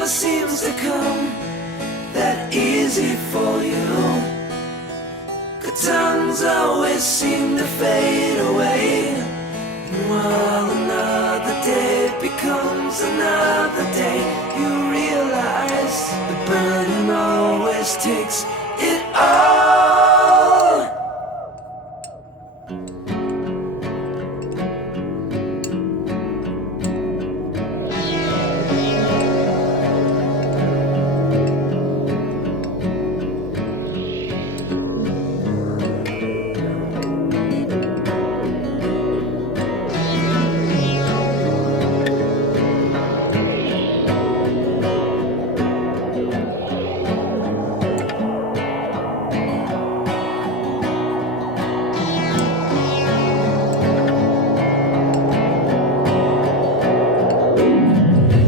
never seems to come that easy for you. Good times always seem to fade away, and while another day becomes another day, you realize the burden always takes